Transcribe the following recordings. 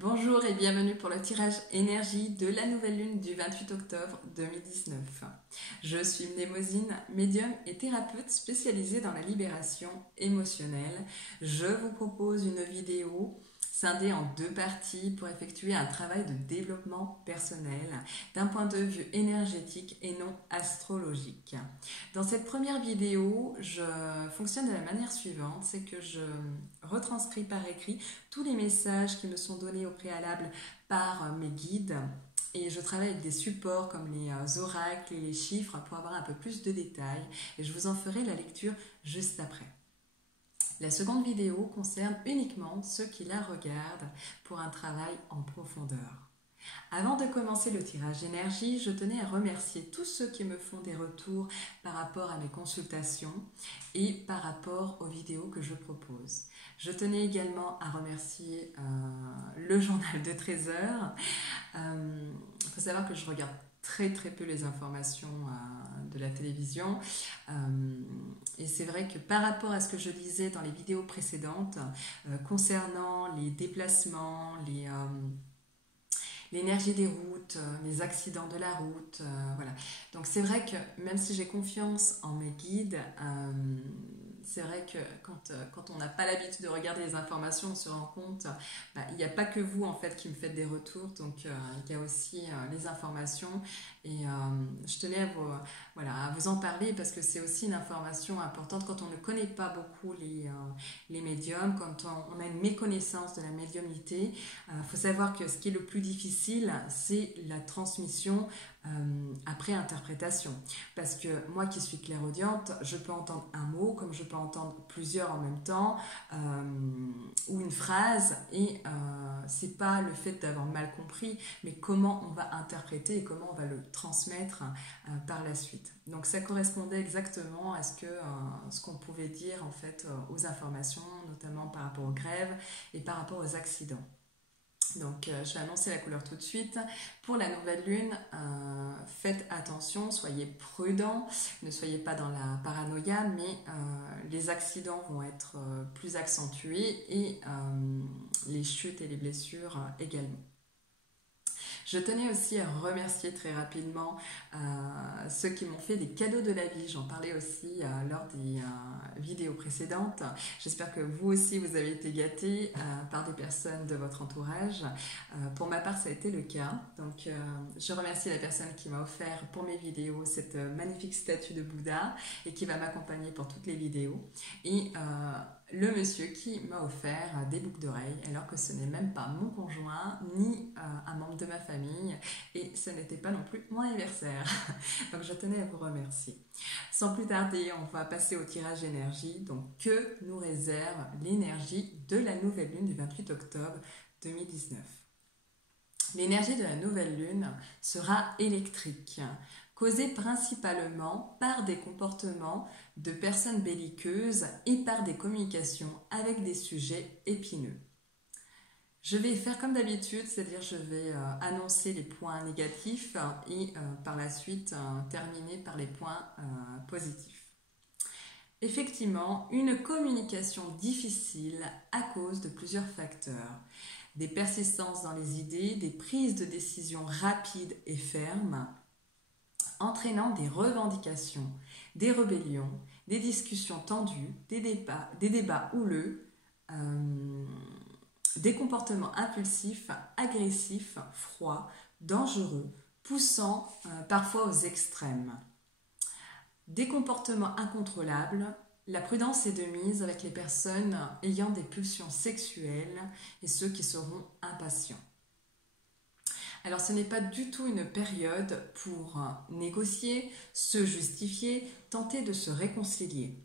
Bonjour et bienvenue pour le tirage énergie de la nouvelle lune du 28 octobre 2019. Je suis Mnémosine, médium et thérapeute spécialisée dans la libération émotionnelle. Je vous propose une vidéo scindée en deux parties pour effectuer un travail de développement personnel d'un point de vue énergétique et non astrologique. Dans cette première vidéo, je fonctionne de la manière suivante, c'est que je retranscris par écrit tous les messages qui me sont donnés au préalable par mes guides et je travaille avec des supports comme les oracles et les chiffres pour avoir un peu plus de détails et je vous en ferai la lecture juste après. La seconde vidéo concerne uniquement ceux qui la regardent pour un travail en profondeur. Avant de commencer le tirage d'énergie, je tenais à remercier tous ceux qui me font des retours par rapport à mes consultations et par rapport aux vidéos que je propose. Je tenais également à remercier le journal de 13 heures. Il faut savoir que je regarde très peu les informations de la télévision et c'est vrai que par rapport à ce que je disais dans les vidéos précédentes concernant les déplacements, l'énergie des routes, les accidents de la route, voilà. Donc c'est vrai que même si j'ai confiance en mes guides, c'est vrai que quand on n'a pas l'habitude de regarder les informations, on se rend compte, il n'y a pas que vous en fait qui me faites des retours, donc il y a aussi les informations et je tenais à vous en parler parce que c'est aussi une information importante quand on ne connaît pas beaucoup les médiums, quand on a une méconnaissance de la médiumnité. Faut savoir que ce qui est le plus difficile, c'est la transmission après interprétation. Parce que moi qui suis clairaudiente, je peux entendre un mot comme je peux entendre plusieurs en même temps ou une phrase et c'est pas le fait d'avoir mal compris, mais comment on va interpréter et comment on va le transmettre par la suite. Donc ça correspondait exactement à ce qu'on pouvait dire en fait aux informations, notamment par rapport aux grèves et par rapport aux accidents. Donc je vais annoncer la couleur tout de suite. Pour la nouvelle lune, faites attention, soyez prudents, ne soyez pas dans la paranoïa, mais les accidents vont être plus accentués et les chutes et les blessures également. Je tenais aussi à remercier très rapidement ceux qui m'ont fait des cadeaux de la vie. J'en parlais aussi lors des vidéos précédentes. J'espère que vous aussi, vous avez été gâtés par des personnes de votre entourage. Pour ma part, ça a été le cas. Donc, je remercie la personne qui m'a offert pour mes vidéos cette magnifique statue de Bouddha et qui va m'accompagner pour toutes les vidéos. Et le monsieur qui m'a offert des boucles d'oreilles alors que ce n'est même pas mon conjoint ni un membre de ma famille et ce n'était pas non plus mon anniversaire. Donc je tenais à vous remercier. Sans plus tarder, on va passer au tirage d'énergie. Donc que nous réserve l'énergie de la nouvelle lune du 28 octobre 2019? L'énergie de la nouvelle lune sera électrique, causée principalement par des comportements de personnes belliqueuses et par des communications avec des sujets épineux. Je vais faire comme d'habitude, c'est-à-dire je vais annoncer les points négatifs et par la suite terminer par les points positifs. Effectivement, une communication difficile à cause de plusieurs facteurs. Des persistances dans les idées, des prises de décision rapides et fermes, entraînant des revendications, des rébellions, des discussions tendues, des débats houleux, des comportements impulsifs, agressifs, froids, dangereux, poussant parfois aux extrêmes. Des comportements incontrôlables. La prudence est de mise avec les personnes ayant des pulsions sexuelles et ceux qui seront impatients. Alors ce n'est pas du tout une période pour négocier, se justifier, tenter de se réconcilier.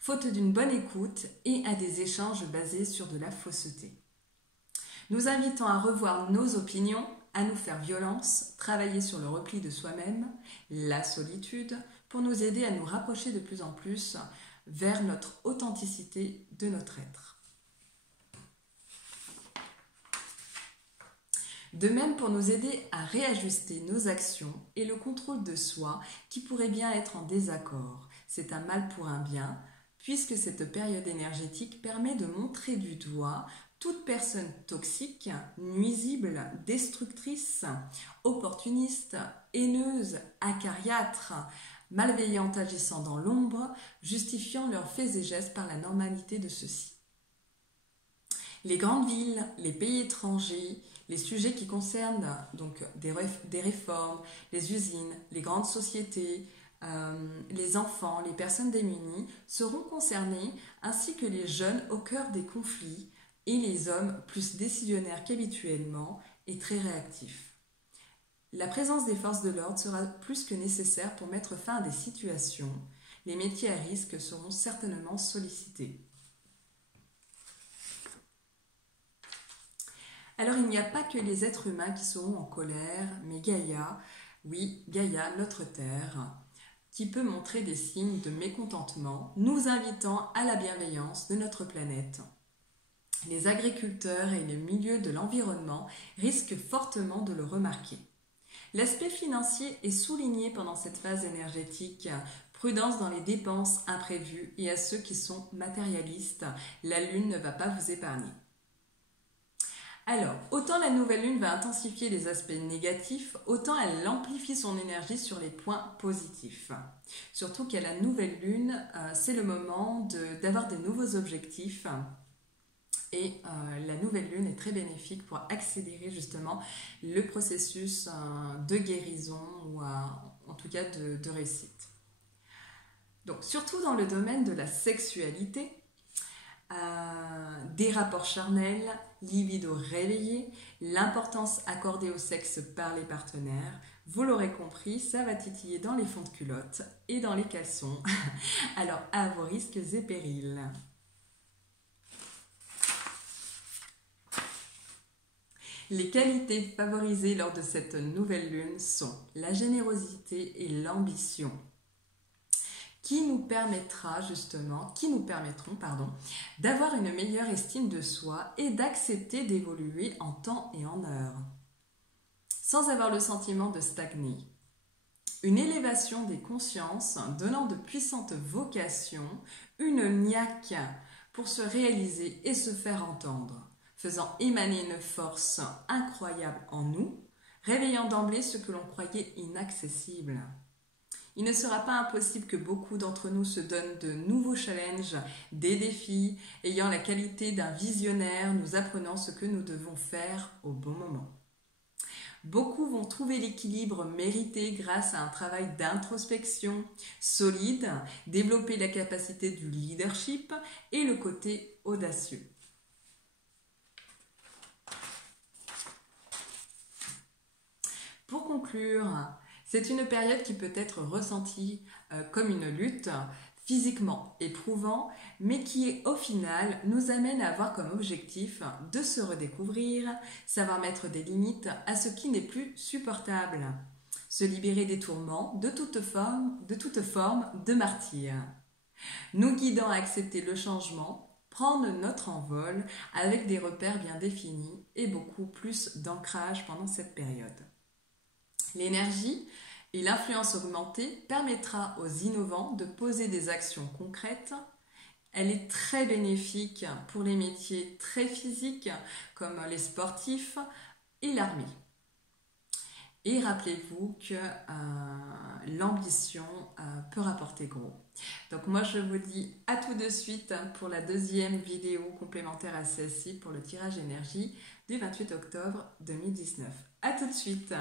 Faute d'une bonne écoute et à des échanges basés sur de la fausseté. Nous invitons à revoir nos opinions, à nous faire violence, travailler sur le repli de soi-même, la solitude, pour nous aider à nous rapprocher de plus en plus vers notre authenticité de notre être. De même pour nous aider à réajuster nos actions et le contrôle de soi qui pourrait bien être en désaccord. C'est un mal pour un bien, puisque cette période énergétique permet de montrer du doigt Toute personne toxique, nuisible, destructrice, opportuniste, haineuse, acariâtre, malveillante agissant dans l'ombre, justifiant leurs faits et gestes par la normalité de ceux-ci. Les grandes villes, les pays étrangers, les sujets qui concernent donc des réformes, les usines, les grandes sociétés, les enfants, les personnes démunies seront concernés, ainsi que les jeunes au cœur des conflits et les hommes plus décisionnaires qu'habituellement et très réactifs. La présence des forces de l'ordre sera plus que nécessaire pour mettre fin à des situations. Les métiers à risque seront certainement sollicités. Alors il n'y a pas que les êtres humains qui seront en colère, mais Gaïa, oui, Gaïa, notre Terre, qui peut montrer des signes de mécontentement, nous invitant à la bienveillance de notre planète. Les agriculteurs et le milieu de l'environnement risquent fortement de le remarquer. L'aspect financier est souligné pendant cette phase énergétique. Prudence dans les dépenses imprévues et à ceux qui sont matérialistes, la Lune ne va pas vous épargner. Alors, autant la nouvelle lune va intensifier les aspects négatifs, autant elle amplifie son énergie sur les points positifs. Surtout qu'à la nouvelle lune, c'est le moment d'avoir de nouveaux objectifs. Et la nouvelle lune est très bénéfique pour accélérer justement le processus de guérison ou en tout cas de réussite. Donc, surtout dans le domaine de la sexualité, des rapports charnels, libido réveillé, l'importance accordée au sexe par les partenaires. Vous l'aurez compris, ça va titiller dans les fonds de culotte et dans les caleçons. Alors à vos risques et périls. Les qualités favorisées lors de cette nouvelle lune sont la générosité et l'ambition, qui nous permettront d'avoir une meilleure estime de soi et d'accepter d'évoluer en temps et en heure, sans avoir le sentiment de stagner. Une élévation des consciences donnant de puissantes vocations, une niaque pour se réaliser et se faire entendre, faisant émaner une force incroyable en nous, réveillant d'emblée ce que l'on croyait inaccessible. Il ne sera pas impossible que beaucoup d'entre nous se donnent de nouveaux challenges, des défis, ayant la qualité d'un visionnaire, nous apprenant ce que nous devons faire au bon moment. Beaucoup vont trouver l'équilibre mérité grâce à un travail d'introspection solide, développer la capacité du leadership et le côté audacieux. Pour conclure, c'est une période qui peut être ressentie comme une lutte, physiquement éprouvant, mais qui au final nous amène à avoir comme objectif de se redécouvrir, savoir mettre des limites à ce qui n'est plus supportable, se libérer des tourments de toute forme de martyr, nous guidant à accepter le changement, prendre notre envol avec des repères bien définis et beaucoup plus d'ancrage pendant cette période. L'énergie et l'influence augmentée permettra aux innovants de poser des actions concrètes. Elle est très bénéfique pour les métiers très physiques comme les sportifs et l'armée. Et rappelez-vous que l'ambition peut rapporter gros. Donc moi je vous dis à tout de suite pour la deuxième vidéo complémentaire à celle-ci pour le tirage énergie du 28 octobre 2019. À tout de suite.